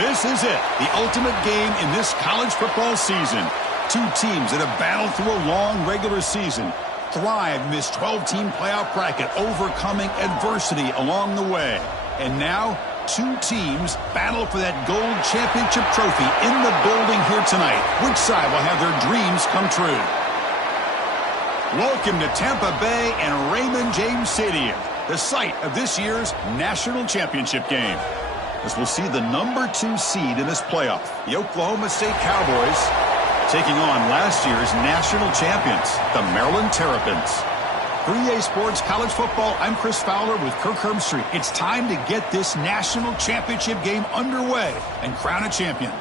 This is it, the ultimate game in this college football season. Two teams that have battled through a long regular season, thrived in this 12-team playoff bracket, overcoming adversity along the way. And now, two teams battle for that gold championship trophy in the building here tonight. Which side will have their dreams come true? Welcome to Tampa Bay and Raymond James Stadium, the site of this year's national championship game. As we'll see the number 2 seed in this playoff, the Oklahoma State Cowboys, taking on last year's national champions, the Maryland Terrapins. For EA Sports College Football, I'm Chris Fowler with Kirk Herbstreit. It's time to get this national championship game underway and crown a champion.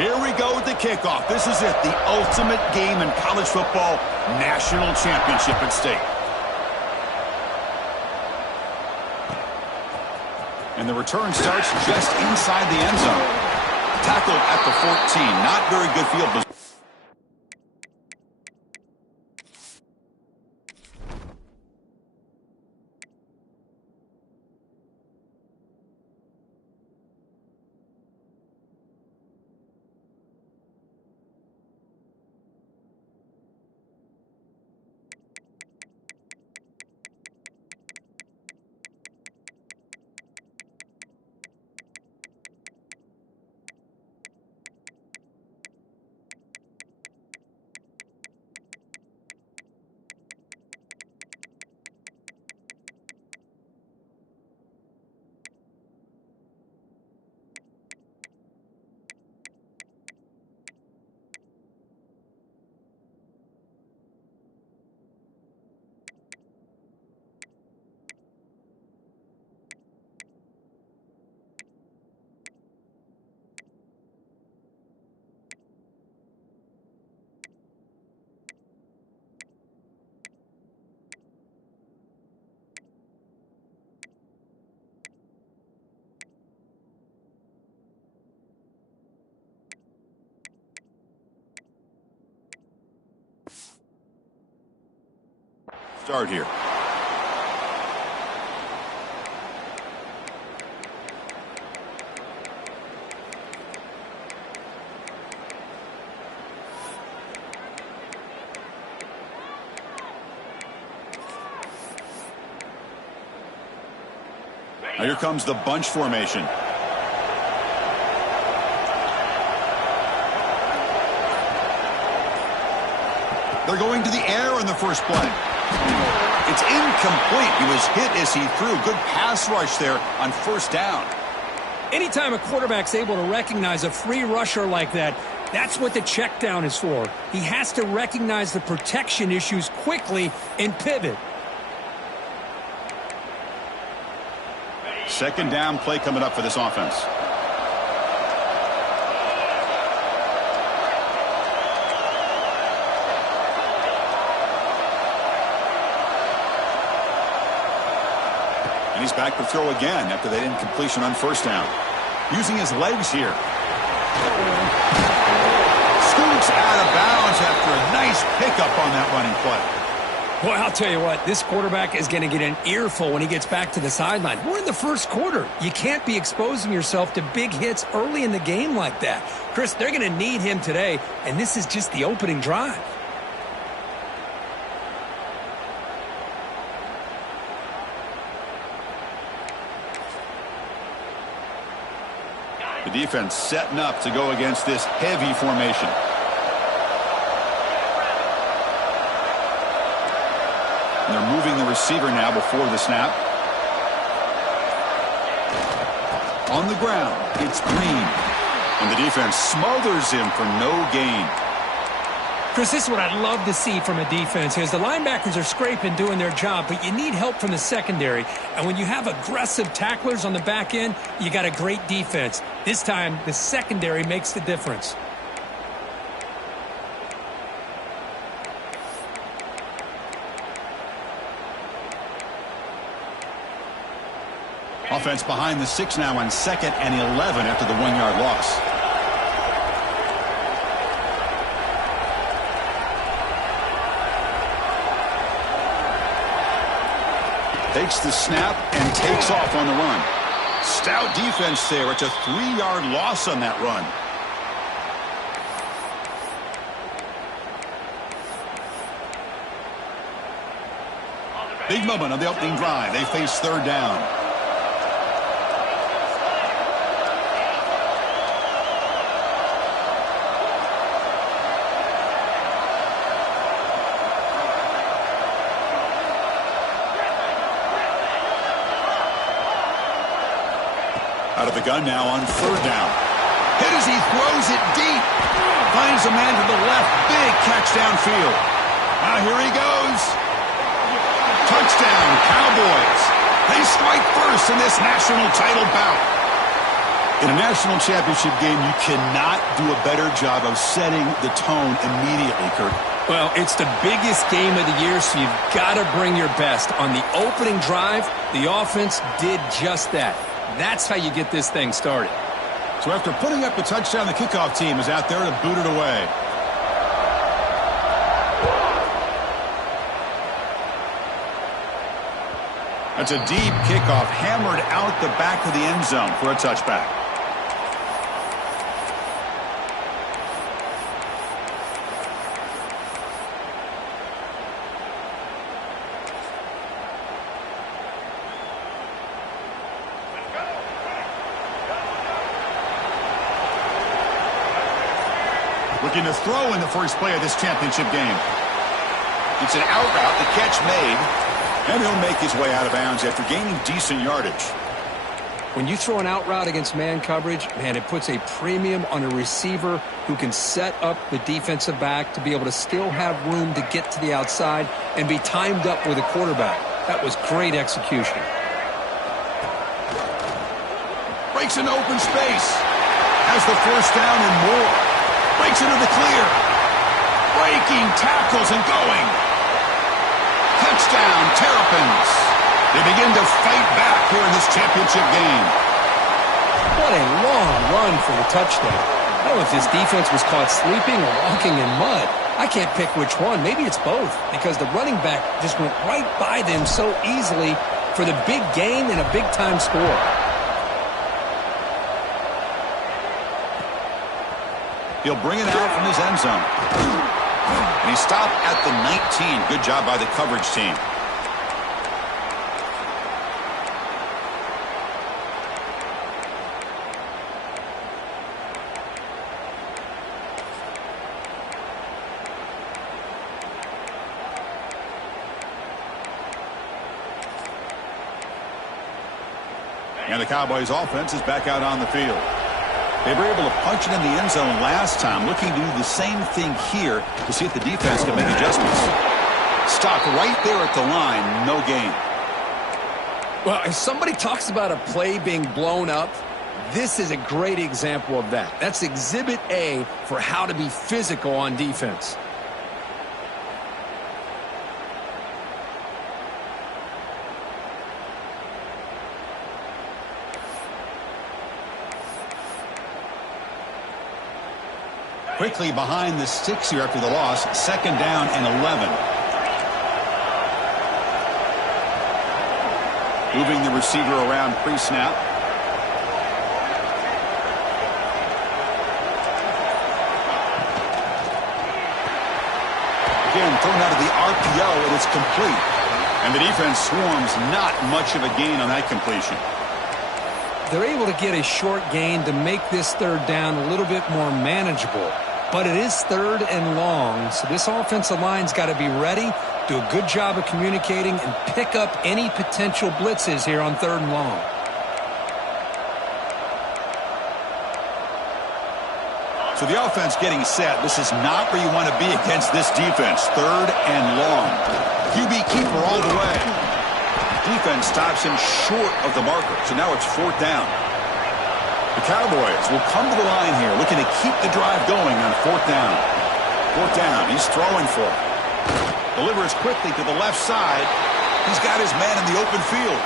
Here we go with the kickoff. This is it, the ultimate game in college football, national championship at stake. And the return starts just inside the end zone. Tackled at the 14. Not very good field position. Start here. Now here comes the bunch formation. They're going to the air in the first play. It's incomplete. He was hit as he threw. Good pass rush there on first down. Anytime a quarterback's able to recognize a free rusher like that, that's what the check down is for. He has to recognize the protection issues quickly and pivot. Second down play coming up for this offense. And he's back to throw again after that incompletion on first down. Using his legs here. Scoots out of bounds after a nice pickup on that running play. Well, I'll tell you what, this quarterback is going to get an earful when he gets back to the sideline. We're in the first quarter. You can't be exposing yourself to big hits early in the game like that. Chris, they're going to need him today, and this is just the opening drive. The defense setting up to go against this heavy formation. And they're moving the receiver now before the snap. On the ground, it's Green. And the defense smothers him for no gain. Chris, this is what I'd love to see from a defense is the linebackers are scraping, doing their job, but you need help from the secondary. And when you have aggressive tacklers on the back end, you got a great defense. This time, the secondary makes the difference. Offense behind the 6 now on 2nd and 11 after the 1-yard loss. Takes the snap and takes off on the run. Stout defense there. It's a 3-yard loss on that run. Big moment on the opening drive. They face 3rd down. Out of the gun now on 3rd down. Hit as he throws it deep. Finds a man to the left. Big catch downfield. Now here he goes. Touchdown, Cowboys. They strike first in this national title bout. In a national championship game, you cannot do a better job of setting the tone immediately, Kurt. Well, it's the biggest game of the year, so you've got to bring your best. On the opening drive, the offense did just that. That's how you get this thing started. So after putting up a touchdown, the kickoff team is out there to boot it away. That's a deep kickoff, hammered out the back of the end zone for a touchback. Looking to throw in the first play of this championship game. It's an out route, the catch made, and he'll make his way out of bounds after gaining decent yardage. When you throw an out route against man coverage, man, it puts a premium on a receiver who can set up the defensive back to be able to still have room to get to the outside and be timed up with a quarterback. That was great execution. Breaks into open space. Has the first down and more. Breaks into the clear. Breaking tackles and going. Touchdown, Terps. They begin to fight back here in this championship game. What a long run for the touchdown. I don't know if this defense was caught sleeping or walking in mud. I can't pick which one. Maybe it's both, because the running back just went right by them so easily for the big gain and a big-time score. He'll bring it out from his end zone. And he stopped at the 19. Good job by the coverage team. And the Cowboys offense is back out on the field. They were able to punch it in the end zone last time, looking to do the same thing here to see if the defense can make adjustments. Stopped right there at the line, no gain. Well, if somebody talks about a play being blown up, this is a great example of that. That's Exhibit A for how to be physical on defense. Quickly behind the 6 here after the loss. 2nd down and 11. Moving the receiver around pre-snap. Again, thrown out of the RPO, and it's complete. And the defense swarms, not much of a gain on that completion. They're able to get a short gain to make this 3rd down a little bit more manageable. But it is 3rd and long, so this offensive line's got to be ready, do a good job of communicating, and pick up any potential blitzes here on 3rd and long. So the offense getting set. This is not where you want to be against this defense. 3rd and long. QB keeper all the way. Defense stops him short of the marker, so now it's 4th down. The Cowboys will come to the line here, looking to keep the drive going on 4th down. 4th down, he's throwing for it. Delivers quickly to the left side. He's got his man in the open field.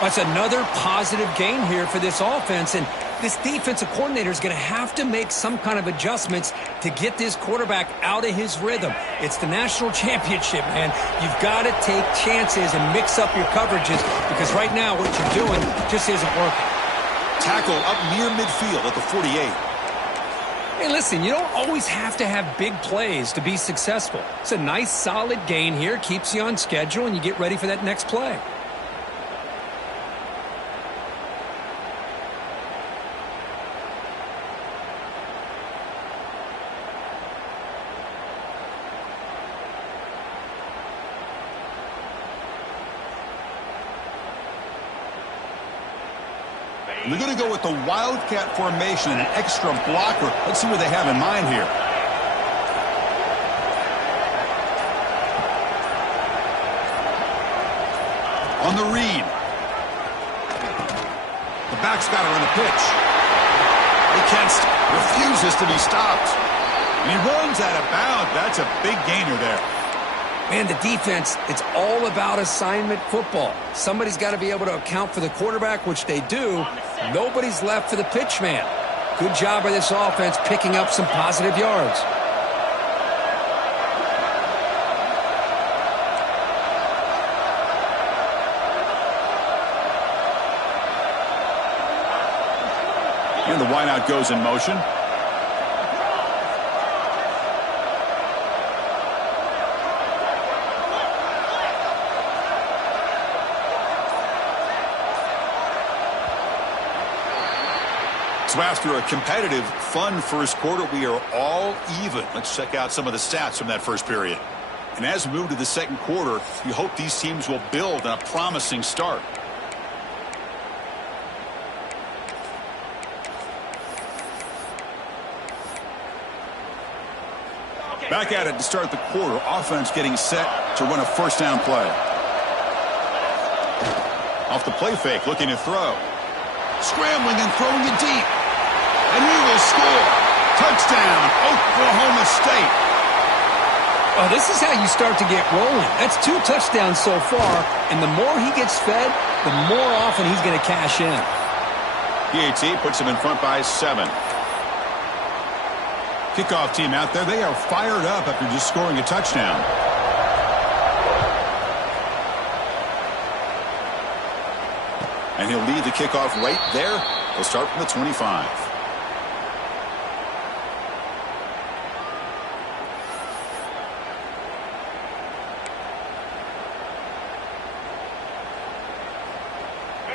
That's another positive gain here for this offense, and this defensive coordinator is going to have to make some kind of adjustments to get this quarterback out of his rhythm. It's the national championship, man. You've got to take chances and mix up your coverages because right now what you're doing just isn't working. Tackle up near midfield at the 48. Hey, listen, you don't always have to have big plays to be successful. It's a nice, solid gain here, keeps you on schedule, and you get ready for that next play. They're going to go with the Wildcat formation and an extra blocker. Let's see what they have in mind here. On the read. The back's got her on the pitch. Against refuses to be stopped. And he runs out of bounds. That's a big gainer there. Man, the defense, it's all about assignment football. Somebody's got to be able to account for the quarterback, which they do. Nobody's left for the pitch man. Good job by this offense picking up some positive yards. And the wideout goes in motion. So after a competitive, fun first quarter, we are all even. Let's check out some of the stats from that first period. And as we move to the second quarter, we hope these teams will build on a promising start. Back at it to start the quarter. Offense getting set to run a first down play. Off the play fake, looking to throw. Scrambling and throwing it deep. And he will score. Touchdown, Oklahoma State. Oh, this is how you start to get rolling. That's 2 touchdowns so far, and the more he gets fed, the more often he's going to cash in. PAT puts him in front by 7. Kickoff team out there, they are fired up after just scoring a touchdown. And he'll lead the kickoff right there. He'll start from the 25.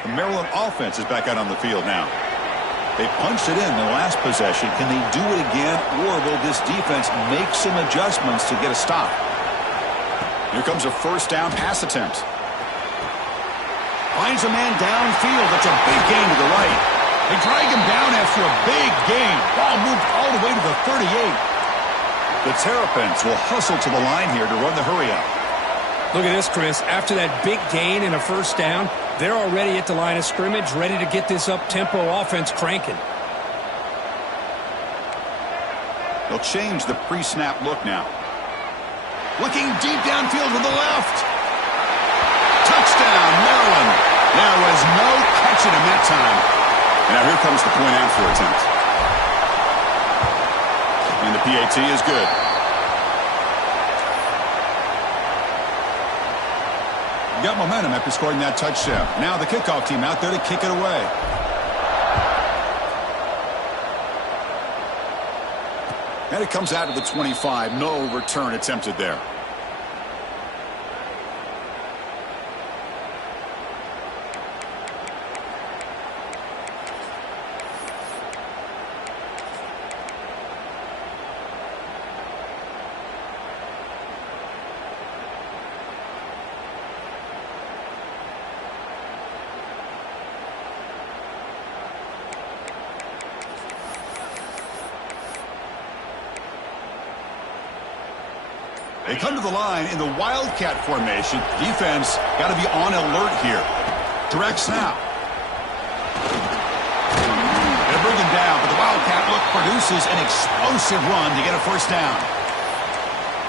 The Maryland offense is back out on the field now. They punched it in the last possession. Can they do it again, or will this defense make some adjustments to get a stop? Here comes a first down pass attempt. Finds a man downfield. That's a big gain to the right. They drag him down after a big gain. Ball moved all the way to the 38. The Terrapins will hustle to the line here to run the hurry up. Look at this, Chris. After that big gain and a first down, they're already at the line of scrimmage, ready to get this up-tempo offense cranking. They'll change the pre-snap look now. Looking deep downfield to the left. Touchdown, Maryland. There was no catching him that time. And now here comes the point-after attempt. And the PAT is good. Got momentum after scoring that touchdown. Now the kickoff team out there to kick it away. And it comes out to the 25. No return attempted there. They come to the line in the Wildcat formation. Defense got to be on alert here. Direct snap. They'll bring him down, but the Wildcat look produces an explosive run to get a first down.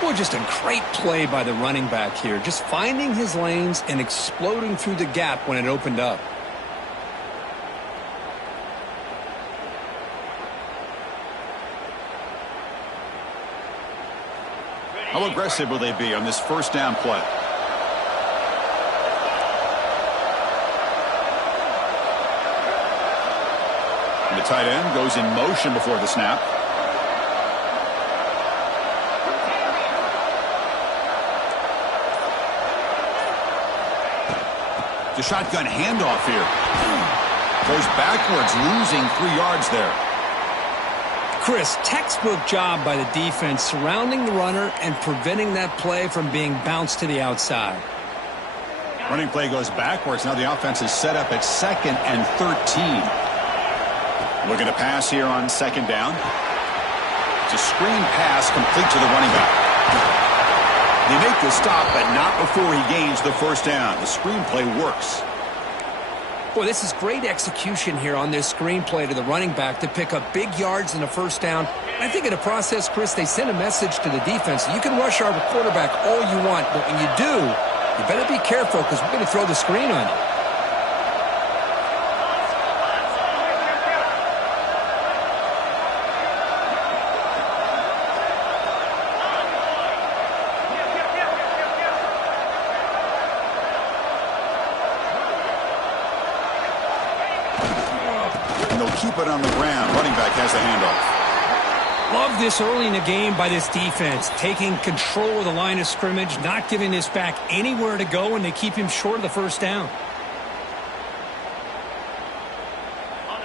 Well, just a great play by the running back here. Just finding his lanes and exploding through the gap when it opened up. How aggressive will they be on this first down play? And the tight end goes in motion before the snap. The shotgun handoff here. Goes backwards, losing 3 yards there. Chris, textbook job by the defense surrounding the runner and preventing that play from being bounced to the outside. Running play goes backwards. Now the offense is set up at 2nd and 13. Looking to pass here on 2nd down. It's a screen pass complete to the running back. They make the stop, but not before he gains the first down. The screenplay works. Boy, this is great execution here on this screenplay to the running back to pick up big yards in the first down. I think in the process, Chris, they send a message to the defense. You can rush our quarterback all you want, but when you do, you better be careful because we're going to throw the screen on you. Keep it on the ground. Running back has the handoff. Love this early in the game by this defense, taking control of the line of scrimmage, not giving this back anywhere to go, and they keep him short of the first down.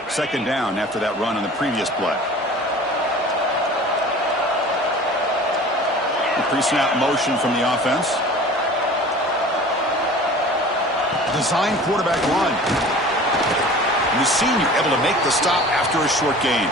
2nd down after that run on the previous play. Pre-snap motion from the offense. Design quarterback run. The senior able to make the stop after a short gain.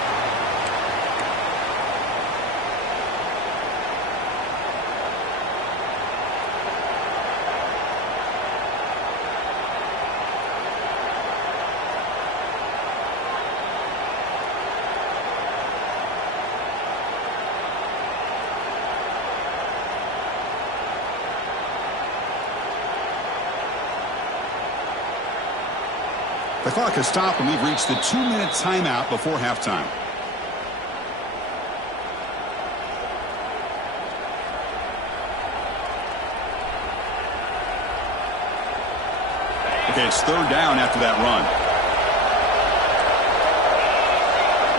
The clock has stopped and we've reached the 2-minute timeout before halftime. Okay, it's 3rd down after that run.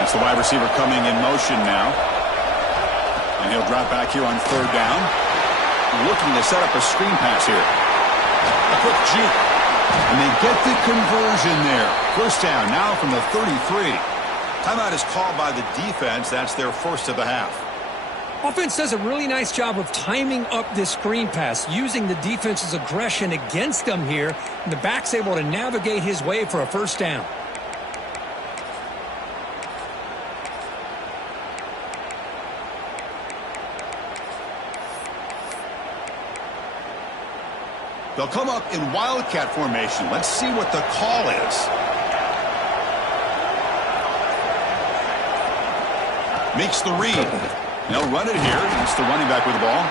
That's the wide receiver coming in motion now. And he'll drop back here on 3rd down. Looking to set up a screen pass here. A quick juke. And they get the conversion there. First down now from the 33. Timeout is called by the defense. That's their first of the half. Offense does a really nice job of timing up this screen pass, using the defense's aggression against them here. And the back's able to navigate his way for a first down. They'll come up in wildcat formation. Let's see what the call is. Makes the read. They'll run it here. It's the running back with the ball.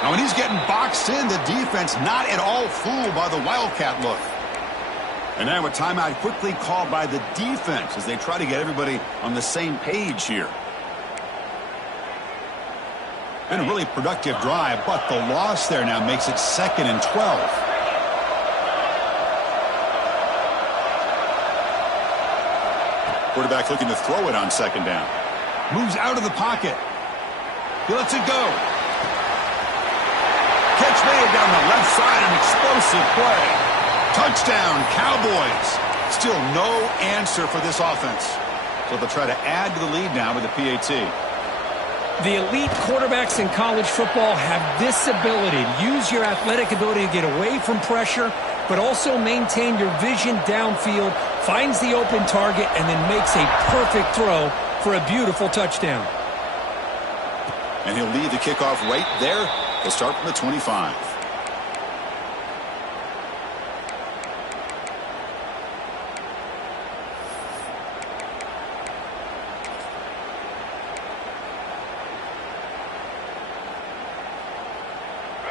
Now when he's getting boxed in, the defense not at all fooled by the wildcat look. And now a timeout quickly called by the defense as they try to get everybody on the same page here. Been a really productive drive, but the loss there now makes it 2nd and 12. Quarterback looking to throw it on 2nd down. Moves out of the pocket. He lets it go. Catch made down the left side, an explosive play. Touchdown, Cowboys. Still no answer for this offense. So they'll try to add to the lead now with the PAT. The elite quarterbacks in college football have this ability to use your athletic ability to get away from pressure, but also maintain your vision downfield, finds the open target, and then makes a perfect throw for a beautiful touchdown. And he'll lead the kickoff right there. He'll start from the 25.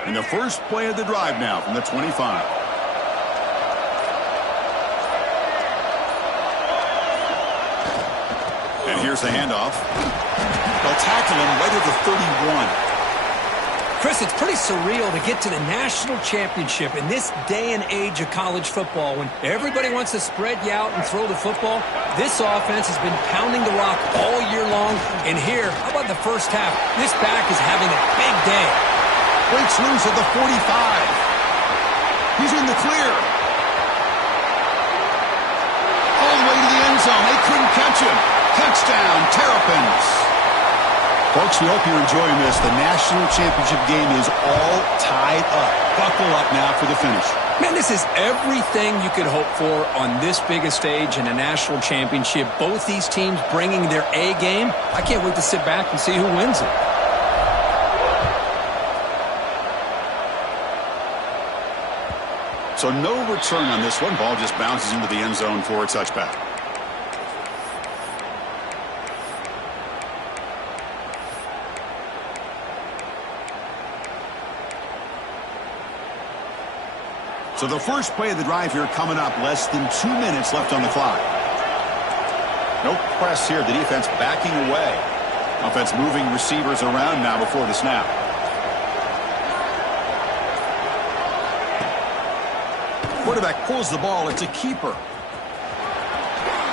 And the first play of the drive now from the 25. And here's the handoff. They'll tackle him right at the 31. Chris, it's pretty surreal to get to the national championship in this day and age of college football when everybody wants to spread you out and throw the football. This offense has been pounding the rock all year long. And here, how about the first half? This back is having a big day. Breaks loose at the 45. He's in the clear. All the way to the end zone. They couldn't catch him. Touchdown, Terrapins. Folks, we hope you're enjoying this. The national championship game is all tied up. Buckle up now for the finish. Man, this is everything you could hope for on this big a stage in a national championship. Both these teams bringing their A game. I can't wait to sit back and see who wins it. So no return on this one. Ball just bounces into the end zone for a touchback. So the first play of the drive here coming up. Less than 2 minutes left on the clock. No press here. The defense backing away. Offense moving receivers around now before the snap. Quarterback pulls the ball. It's a keeper.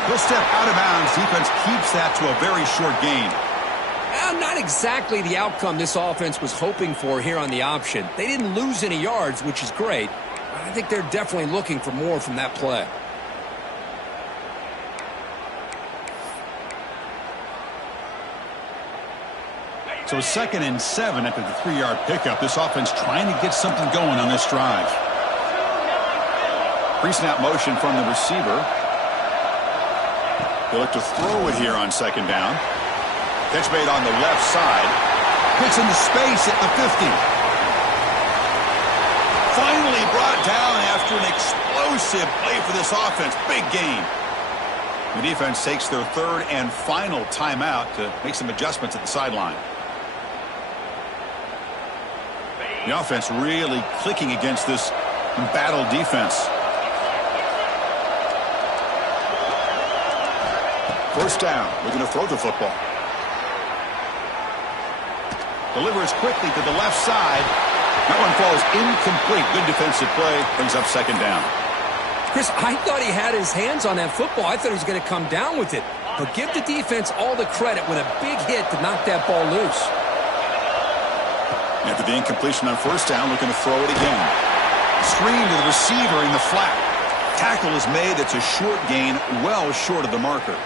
He'll step out of bounds. Defense keeps that to a very short gain. Well, not exactly the outcome this offense was hoping for here on the option. They didn't lose any yards, which is great. I think they're definitely looking for more from that play. So 2nd and 7 after the 3-yard pickup. This offense trying to get something going on this drive. Pre-snap motion from the receiver. They look to throw it here on 2nd down. Catch made on the left side. Hits into space at the 50. Finally brought down after an explosive play for this offense. Big gain. The defense takes their 3rd and final timeout to make some adjustments at the sideline. The offense really clicking against this embattled defense. First down. We're going to throw the football. Delivers quickly to the left side. That one falls incomplete. Good defensive play. Brings up 2nd down. Chris, I thought he had his hands on that football. I thought he was going to come down with it. But give the defense all the credit with a big hit to knock that ball loose. After the incompletion on 1st down, looking to throw it again. Screen to the receiver in the flat. Tackle is made. It's a short gain, well short of the marker.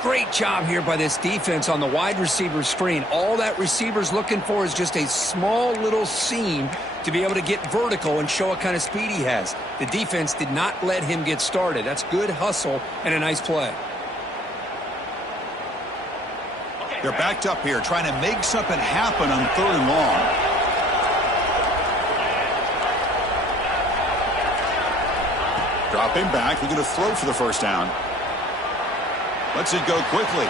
Great job here by this defense on the wide receiver screen. All that receiver's looking for is just a small little seam to be able to get vertical and show what kind of speed he has. The defense did not let him get started. That's good hustle and a nice play. They're backed up here trying to make something happen on 3rd and long. Dropping back. We're going to throw for the 1st down. Lets it go quickly.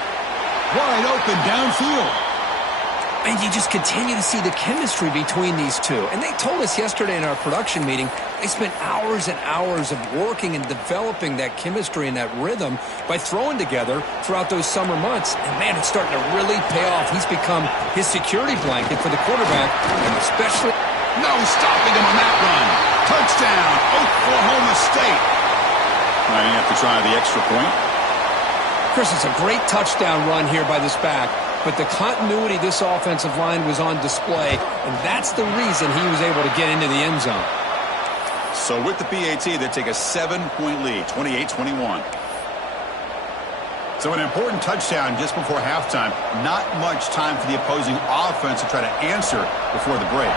Wide open downfield. And you just continue to see the chemistry between these two. And they told us yesterday in our production meeting, they spent hours and hours of working and developing that chemistry and that rhythm by throwing together throughout those summer months. And, man, it's starting to really pay off. He's become his security blanket for the quarterback, and especially... No stopping him on that run. Touchdown, Oklahoma State. Might have to try the extra point. Chris, it's a great touchdown run here by this back, but the continuity of this offensive line was on display, and that's the reason he was able to get into the end zone. So with the PAT, they take a 7-point lead, 28-21. So an important touchdown just before halftime. Not much time for the opposing offense to try to answer before the break.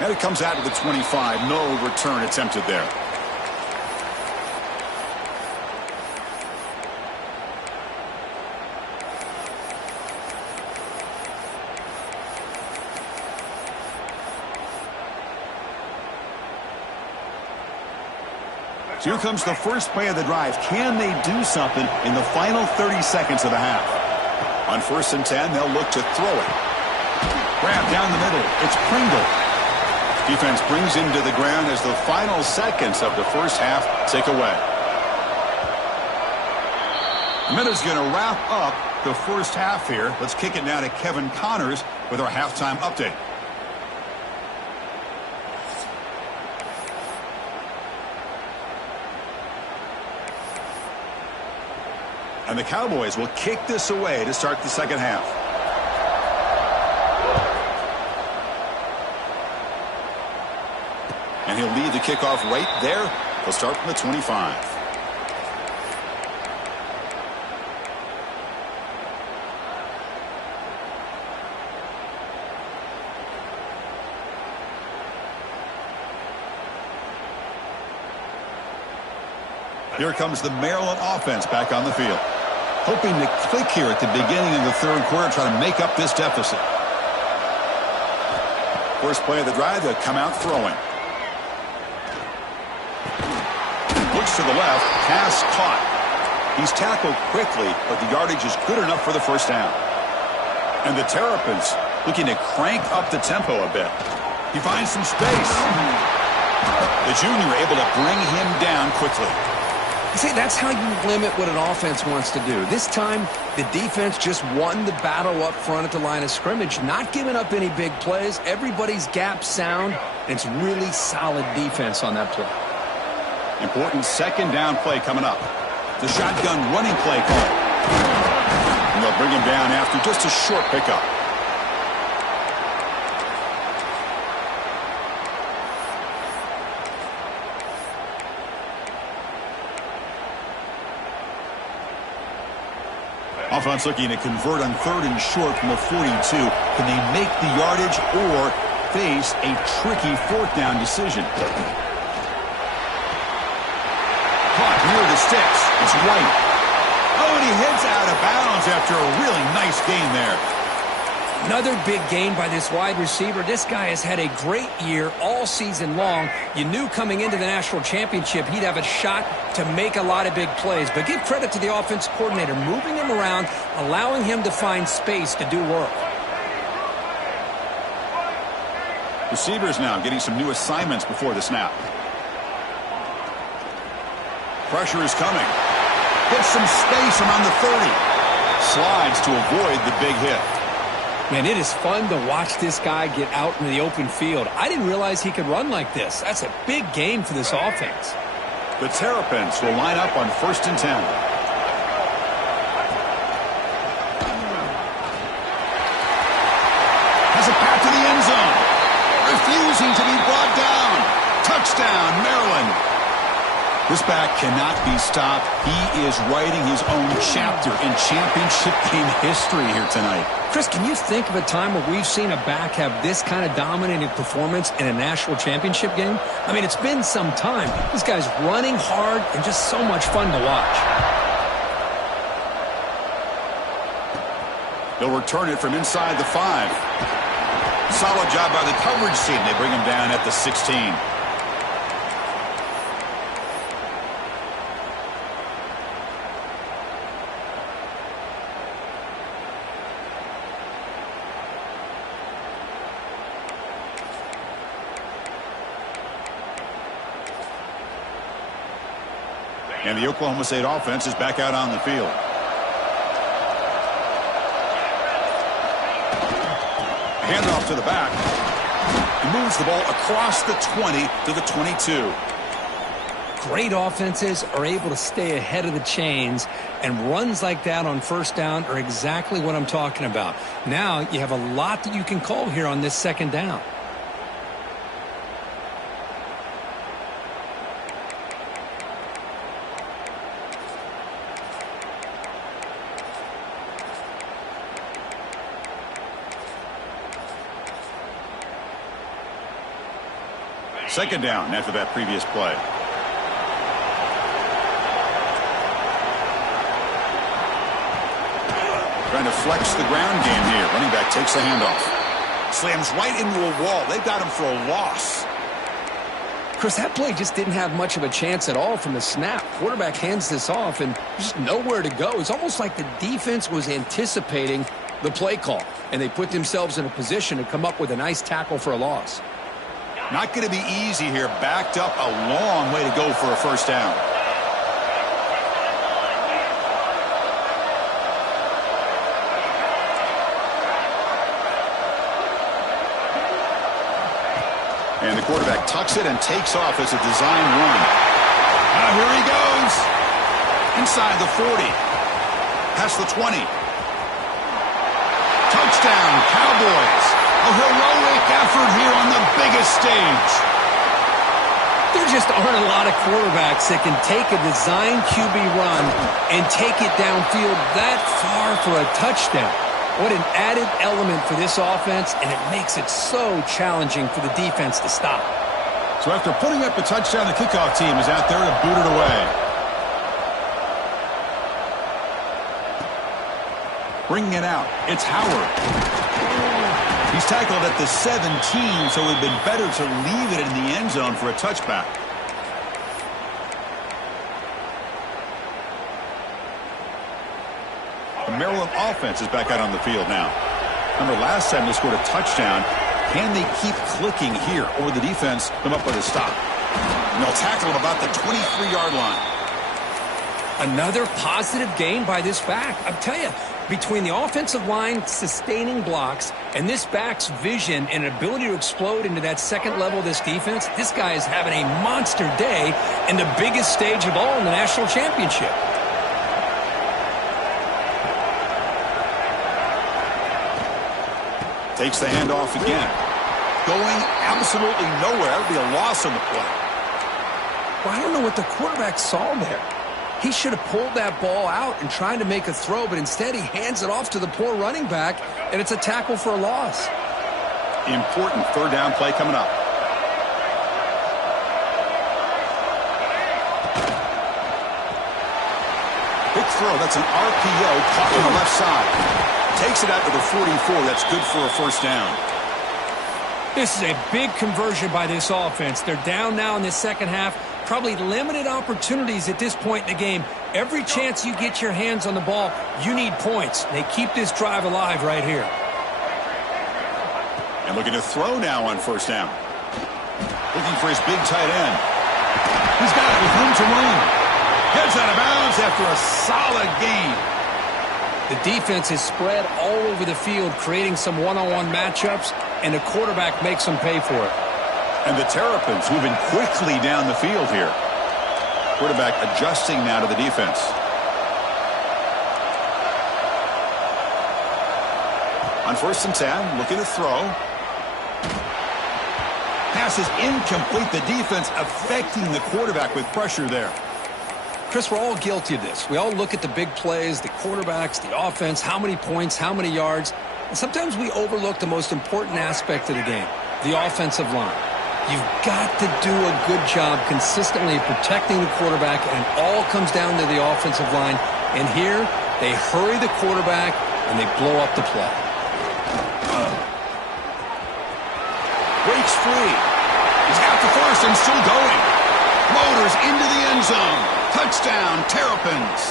And it comes out to the 25. No return attempted there. So here comes the first play of the drive. Can they do something in the final 30 seconds of the half? On 1st and 10, they'll look to throw it. Grab down the middle. It's Pringle. Defense brings him to the ground as the final seconds of the first half tick away. A minute's going to wrap up the first half here. Let's kick it now to Kevin Connors with our halftime update. And the Cowboys will kick this away to start the second half. And he'll lead the kickoff right there. He'll start from the 25. Here comes the Maryland offense back on the field. Hoping to click here at the beginning of the third quarter, try to make up this deficit. First play of the drive, they'll come out throwing. Looks to the left, pass caught. He's tackled quickly, but the yardage is good enough for the first down. And the Terrapins looking to crank up the tempo a bit. He finds some space. The junior able to bring him down quickly. See, that's how you limit what an offense wants to do. This time, the defense just won the battle up front at the line of scrimmage, not giving up any big plays. Everybody's gap sound, and it's really solid defense on that play. Important second down play coming up. The shotgun running play call. And they'll bring him down after just a short pickup. Offense looking to convert on 3rd and short from the 42. Can they make the yardage or face a tricky 4th down decision? Caught near the sticks. It's White. Oh, and he heads out of bounds after a really nice gain there. Another big gain by this wide receiver. This guy has had a great year all season long. You knew coming into the national championship he'd have a shot to make a lot of big plays. But give credit to the offense coordinator, moving him around, allowing him to find space to do work. Receivers now getting some new assignments before the snap. Pressure is coming. Gets some space around the 30. Slides to avoid the big hit. Man, it is fun to watch this guy get out in the open field. I didn't realize he could run like this. That's a big game for this offense. The Terrapins will line up on 1st and 10. Has a path to the end zone. Refusing to be brought down. Touchdown, Maryland. This back cannot be stopped. He is writing his own chapter in championship game history here tonight. Chris, can you think of a time where we've seen a back have this kind of dominating performance in a national championship game? I mean, it's been some time. This guy's running hard and just so much fun to watch. They'll return it from inside the 5. Solid job by the coverage team. They bring him down at the 16. And the Oklahoma State offense is back out on the field. Handoff to the back. He moves the ball across the 20 to the 22. Great offenses are able to stay ahead of the chains, and runs like that on 1st down are exactly what I'm talking about. Now you have a lot that you can call here on this 2nd down. Second down after that previous play. Trying to flex the ground game here. Running back takes the handoff. Slams right into a wall. They've got him for a loss. Chris, that play just didn't have much of a chance at all from the snap. Quarterback hands this off, and there's just nowhere to go. It's almost like the defense was anticipating the play call, and they put themselves in a position to come up with a nice tackle for a loss. Not going to be easy here. Backed up a long way to go for a first down. And the quarterback tucks it and takes off as a design run. Now here he goes. Inside the 40. Past the 20. Touchdown, Cowboys. A heroic effort here on the biggest stage. There just aren't a lot of quarterbacks that can take a design QB run and take it downfield that far for a touchdown. What an added element for this offense, and it makes it so challenging for the defense to stop. So after putting up a touchdown, the kickoff team is out there to boot it away. Bringing it out, it's Howard. He's tackled at the 17, so it would have been better to leave it in the end zone for a touchback. The Maryland offense is back out on the field now. Remember, last time they scored a touchdown. Can they keep clicking here, or the defense come up with a stop? And they'll tackle him about the 23-yard line. Another positive gain by this back. I'll tell you, between the offensive line sustaining blocks and this back's vision and ability to explode into that second level of this defense, this guy is having a monster day in the biggest stage of all in the national championship. Takes the handoff again. Going absolutely nowhere. It'll be a loss on the play. Well, I don't know what the quarterback saw there. He should have pulled that ball out and tried to make a throw, but instead he hands it off to the poor running back, and it's a tackle for a loss. Important third down play coming up. Big throw. That's an RPO caught on the left side. Takes it out to the 44. That's good for a first down. This is a big conversion by this offense. They're down now in the second half. Probably limited opportunities at this point in the game. Every chance you get your hands on the ball, you need points. They keep this drive alive right here. And looking to throw now on first down. Looking for his big tight end. He's got it with room to run. Gets out of bounds after a solid gain. The defense is spread all over the field, creating some one-on-one matchups, and the quarterback makes them pay for it. And the Terrapins moving quickly down the field here. Quarterback adjusting now to the defense. On first and 10, looking to throw. Pass is incomplete. The defense affecting the quarterback with pressure there. Chris, we're all guilty of this. We all look at the big plays, the quarterbacks, the offense, how many points, how many yards. And sometimes we overlook the most important aspect of the game, the offensive line. You've got to do a good job consistently protecting the quarterback, and it all comes down to the offensive line. And here, they hurry the quarterback, and they blow up the play. Breaks free. He's got the first and still going. Motors into the end zone. Touchdown, Terrapins.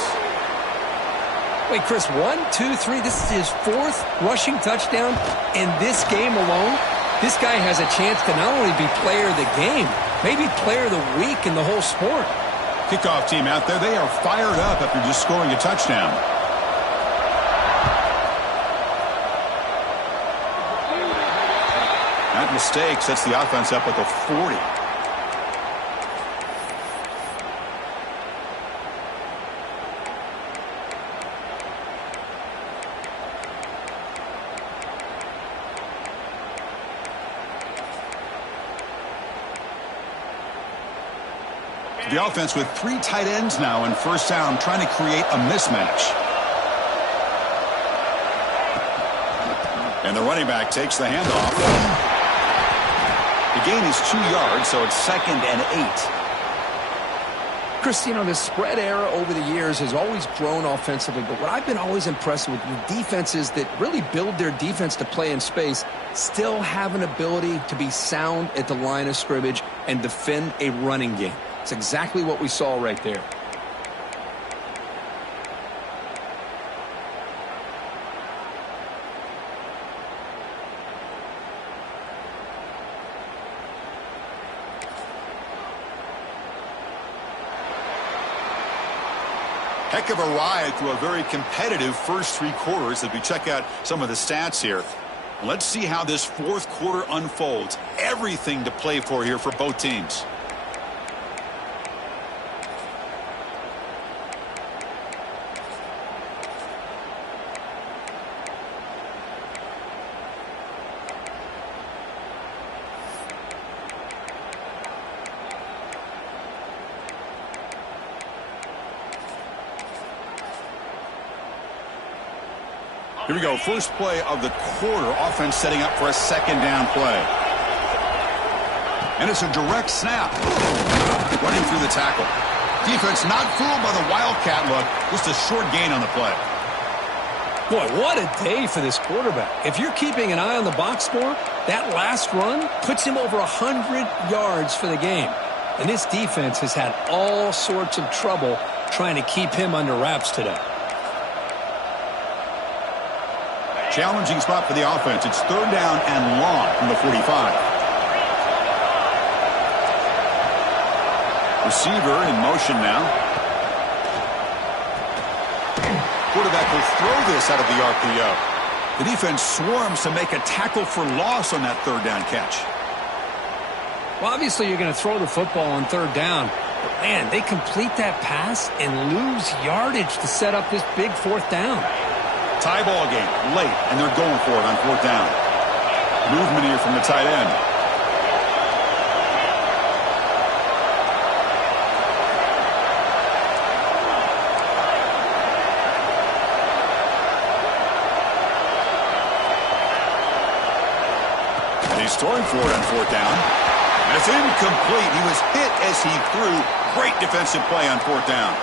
Wait, Chris, 1, 2, 3. This is his fourth rushing touchdown in this game alone. This guy has a chance to not only be player of the game, maybe player of the week in the whole sport. Kickoff team out there, they are fired up after just scoring a touchdown. That mistake sets the offense up at the 40. The offense with 3 tight ends now in first down, trying to create a mismatch. And the running back takes the handoff. The gain is 2 yards, so it's 2nd and 8. Chris, you know, the spread era over the years has always grown offensively, but what I've been always impressed with defenses that really build their defense to play in space still have an ability to be sound at the line of scrimmage and defend a running game. It's exactly what we saw right there. Heck of a ride through a very competitive first three quarters as we check out some of the stats here. Let's see how this fourth quarter unfolds. Everything to play for here for both teams. Here we go. First play of the quarter. Offense setting up for a second down play. And it's a direct snap. Running through the tackle. Defense not fooled by the Wildcat look. Just a short gain on the play. Boy, what a day for this quarterback. If you're keeping an eye on the box score, that last run puts him over 100 yards for the game. And this defense has had all sorts of trouble trying to keep him under wraps today. Challenging spot for the offense. It's third down and long from the 45. Receiver in motion now. Quarterback will throw this out of the RPO. The defense swarms to make a tackle for loss on that third down catch. Well, obviously you're going to throw the football on third down. But, man, they complete that pass and lose yardage to set up this big fourth down. Tie ball game late, and they're going for it on fourth down. Movement here from the tight end. And he's throwing for it on fourth down. And it's incomplete. He was hit as he threw. Great defensive play on fourth down.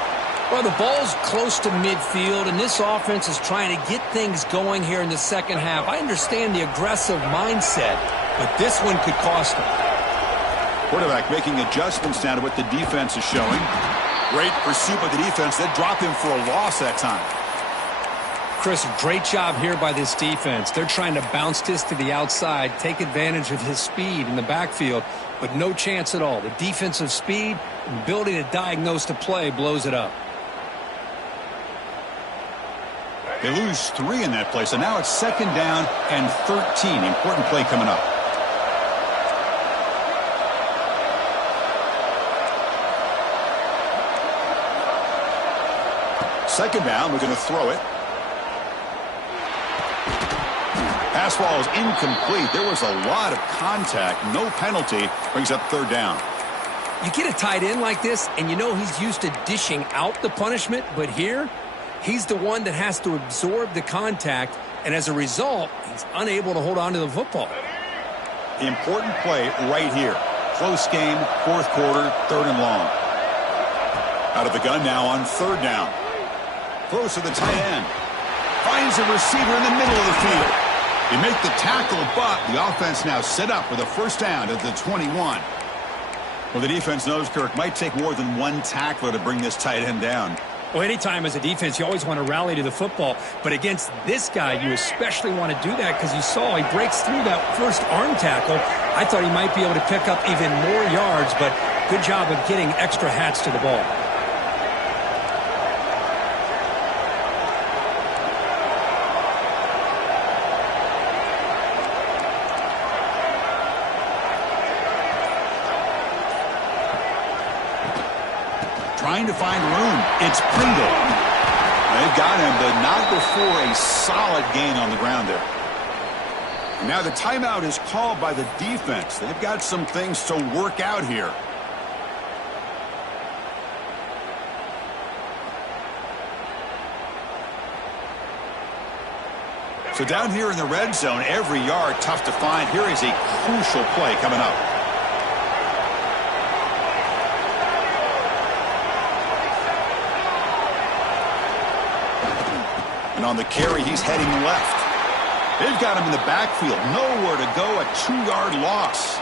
Well, the ball's close to midfield, and this offense is trying to get things going here in the second half. I understand the aggressive mindset, but this one could cost them. Quarterback making adjustments now to what the defense is showing. Great pursuit by the defense. They drop him for a loss that time. Chris, great job here by this defense. They're trying to bounce this to the outside, take advantage of his speed in the backfield, but no chance at all. The defensive speed and ability to diagnose the play blows it up. They lose 3 in that play, so now it's second down and 13. Important play coming up. Second down, we're going to throw it. Pass ball is incomplete. There was a lot of contact. No penalty. Brings up third down. You get a tight end like this, and you know he's used to dishing out the punishment, but here, he's the one that has to absorb the contact, and as a result, he's unable to hold on to the football. Important play right here. Close game, fourth quarter, third and long. Out of the gun now on third down. Close to the tight end. Finds a receiver in the middle of the field. They make the tackle, but the offense now set up with a first down at the 21. Well, the defense knows, Kirk, might take more than one tackler to bring this tight end down. Well, anytime as a defense, you always want to rally to the football. But against this guy, you especially want to do that because you saw he breaks through that first arm tackle. I thought he might be able to pick up even more yards, but good job of getting extra hats to the ball. Trying to find room. It's Pringle. They've got him, but not before a solid gain on the ground there. Now the timeout is called by the defense. They've got some things to work out here. So down here in the red zone, every yard tough to find. Here is a crucial play coming up. And on the carry, he's heading left. They've got him in the backfield. Nowhere to go, a 2-yard loss.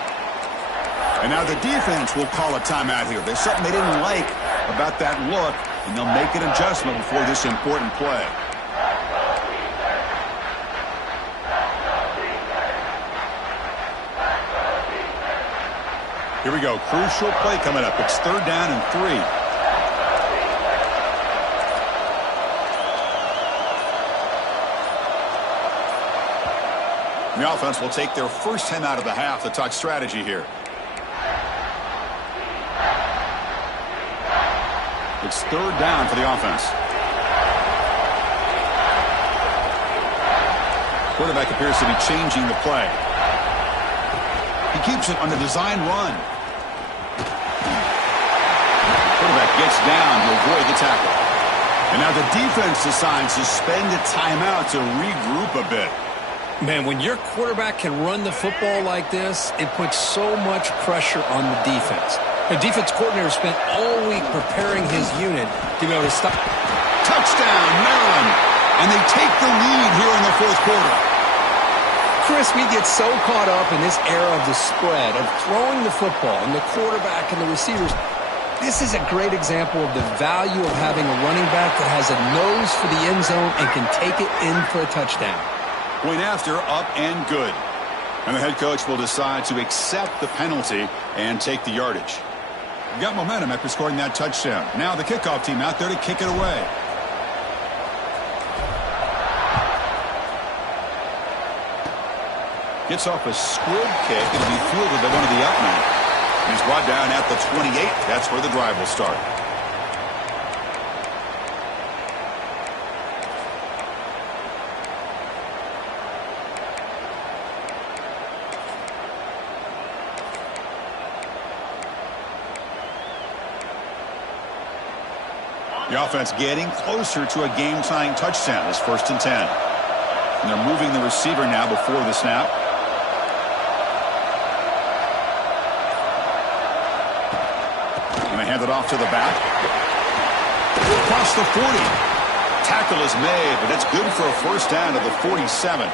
And now the defense will call a timeout here. There's something they didn't like about that look, and they'll make an adjustment before this important play. Here we go. Crucial play coming up. It's 3rd down and 3. The offense will take their first 10 out of the half to talk strategy here. It's 3rd down for the offense. Quarterback appears to be changing the play. He keeps it on the design run. Quarterback gets down to avoid the tackle. And now the defense decides to spend a timeout to regroup a bit. Man, when your quarterback can run the football like this, it puts so much pressure on the defense. The defense coordinator spent all week preparing his unit to be able to stop. Touchdown, Maryland. And they take the lead here in the 4th quarter. Chris, we get so caught up in this era of the spread, of throwing the football, and the quarterback and the receivers. This is a great example of the value of having a running back that has a nose for the end zone and can take it in for a touchdown. Point after, up and good. And the head coach will decide to accept the penalty and take the yardage. Got momentum after scoring that touchdown. Now the kickoff team out there to kick it away. Gets off a squib kick. It'll be fielded by one of the up men. He's brought down at the 28. That's where the drive will start. The offense getting closer to a game-tying touchdown. It's 1st and 10. And they're moving the receiver now before the snap. And they hand it off to the back. Across the 40. Tackle is made, but it's good for a 1st down at the 47.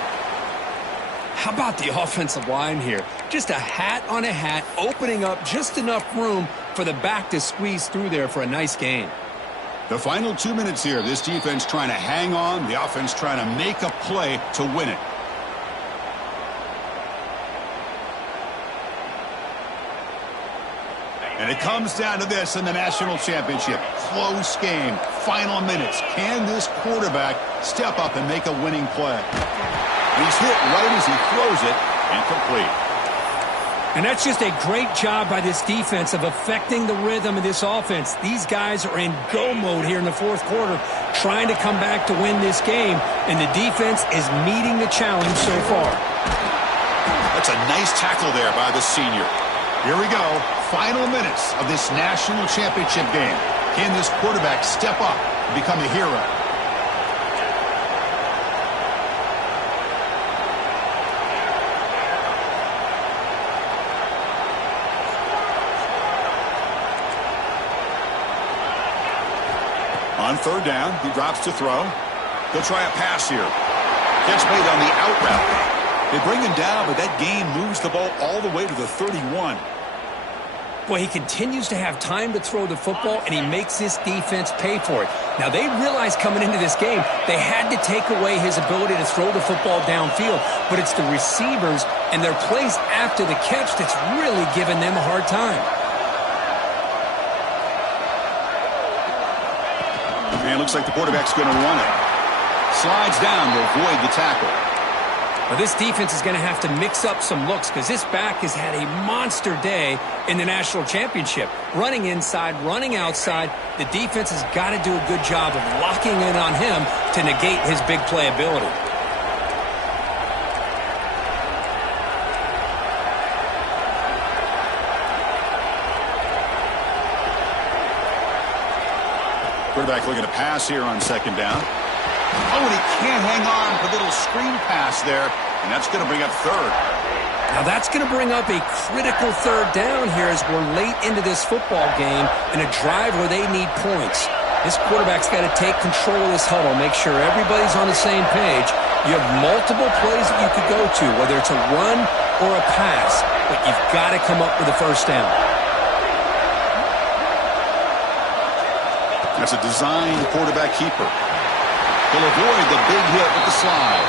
How about the offensive line here? Just a hat on a hat, opening up just enough room for the back to squeeze through there for a nice gain. The final 2 minutes here. This defense trying to hang on. The offense trying to make a play to win it. And it comes down to this in the national championship. Close game. Final minutes. Can this quarterback step up and make a winning play? And he's hit right as he throws it. Incomplete. And that's just a great job by this defense of affecting the rhythm of this offense. These guys are in go mode here in the 4th quarter, trying to come back to win this game, and the defense is meeting the challenge so far. That's a nice tackle there by the senior. Here we go. Final minutes of this national championship game. Can this quarterback step up and become a hero? On 3rd down, he drops to throw. They'll try a pass here. Gets made on the out route. They bring him down, but that gain moves the ball all the way to the 31. Boy, he continues to have time to throw the football, and he makes this defense pay for it. Now, they realized coming into this game they had to take away his ability to throw the football downfield, but it's the receivers and their plays after the catch that's really giving them a hard time. And it looks like the quarterback's going to run it. Slides down to avoid the tackle. Well, this defense is going to have to mix up some looks because this back has had a monster day in the national championship. Running inside, running outside. The defense has got to do a good job of locking in on him to negate his big play ability. Quarterback looking to pass here on 2nd down. Oh, and he can't hang on. A little screen pass there, and that's going to bring up 3rd. Now that's going to bring up a critical 3rd down here as we're late into this football game in a drive where they need points. This quarterback's got to take control of this huddle, make sure everybody's on the same page. You have multiple plays that you could go to, whether it's a run or a pass, but you've got to come up with a first down. That's a designed quarterback keeper. He'll avoid the big hit with the slide.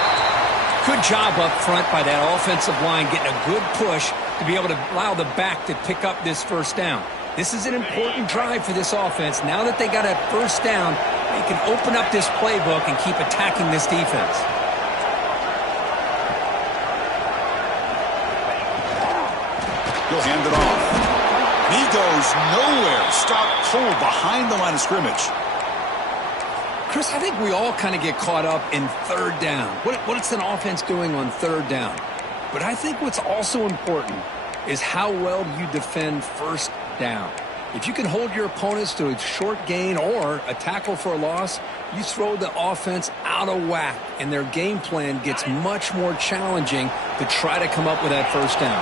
Good job up front by that offensive line, getting a good push to be able to allow the back to pick up this first down. This is an important drive for this offense. Now that they got a first down, they can open up this playbook and keep attacking this defense. He'll hand it off. He goes nowhere. Stop cold behind the line of scrimmage. Chris, I think we all kind of get caught up in third down. What's an offense doing on third down? But I think what's also important is how well you defend first down. If you can hold your opponents to a short gain or a tackle for a loss, you throw the offense out of whack, and their game plan gets much more challenging to try to come up with that first down.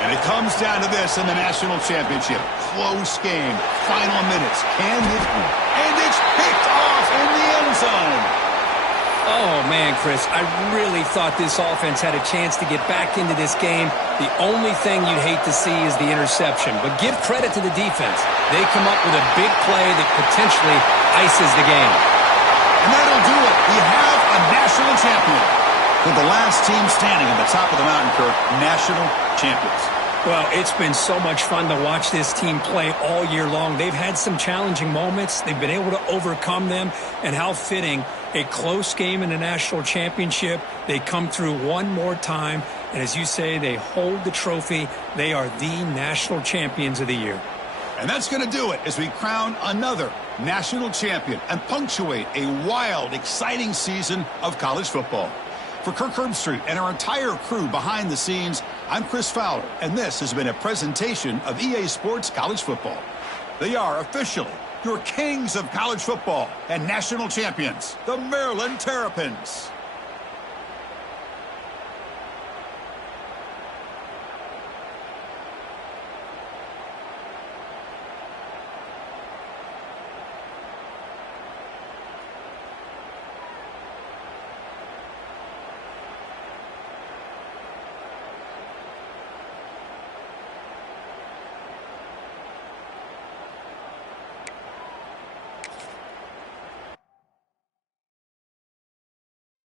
And it comes down to this in the national championship. Close game. Final minutes. Can hit. And it's picked off in the end zone. Oh, man, Chris, I really thought this offense had a chance to get back into this game. The only thing you'd hate to see is the interception. But give credit to the defense. They come up with a big play that potentially ices the game. And that'll do it. We have a national champion. For the last team standing at the top of the mountain, Kirk, national champions. Well, it's been so much fun to watch this team play all year long. They've had some challenging moments. They've been able to overcome them. And how fitting, a close game in the national championship. They come through one more time. And as you say, they hold the trophy. They are the national champions of the year. And that's going to do it as we crown another national champion and punctuate a wild, exciting season of college football. For Kirk Herbstreit and our entire crew behind the scenes, I'm Chris Fowler, and this has been a presentation of EA Sports College Football. They are officially your kings of college football and national champions, the Maryland Terrapins.